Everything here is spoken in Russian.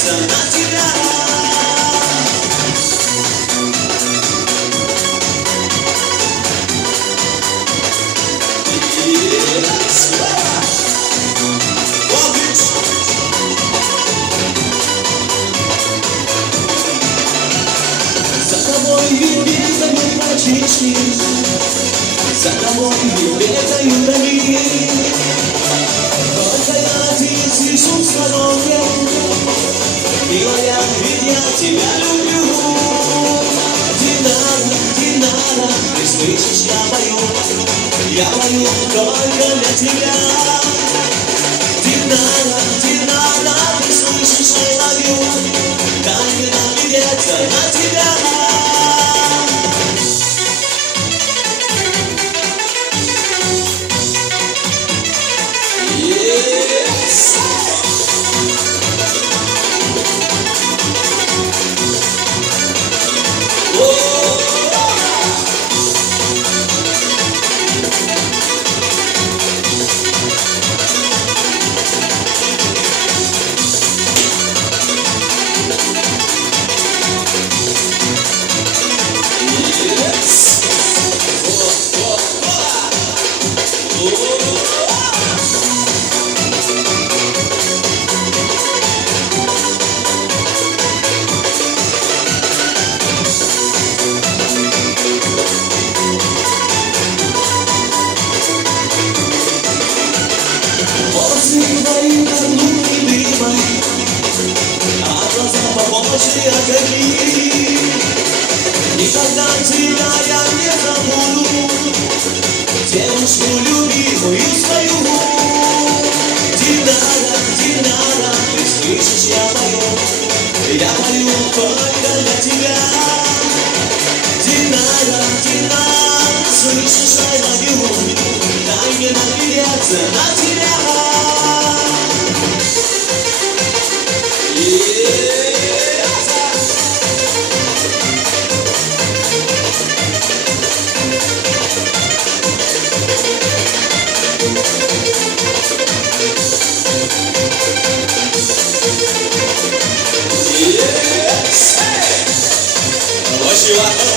надеяться на тебя. За тобой бегают мальчишки, за тобой бегают они. Только я здесь сижу в сторонке, милая, ведь я тебя люблю. Динара, ты слышишь, я пою только для тебя. Динара, ты слышишь, I love you. Дай мне надеяться на тебя. Твои каблуки дыма, а глаза похожи огоньки. Никогда тебя я не забуду, девушку любимую свою. Динара, ты слышишь, я пою только для тебя. Динара, слышишь, I love you. Дай мне надеяться на тебя. What you are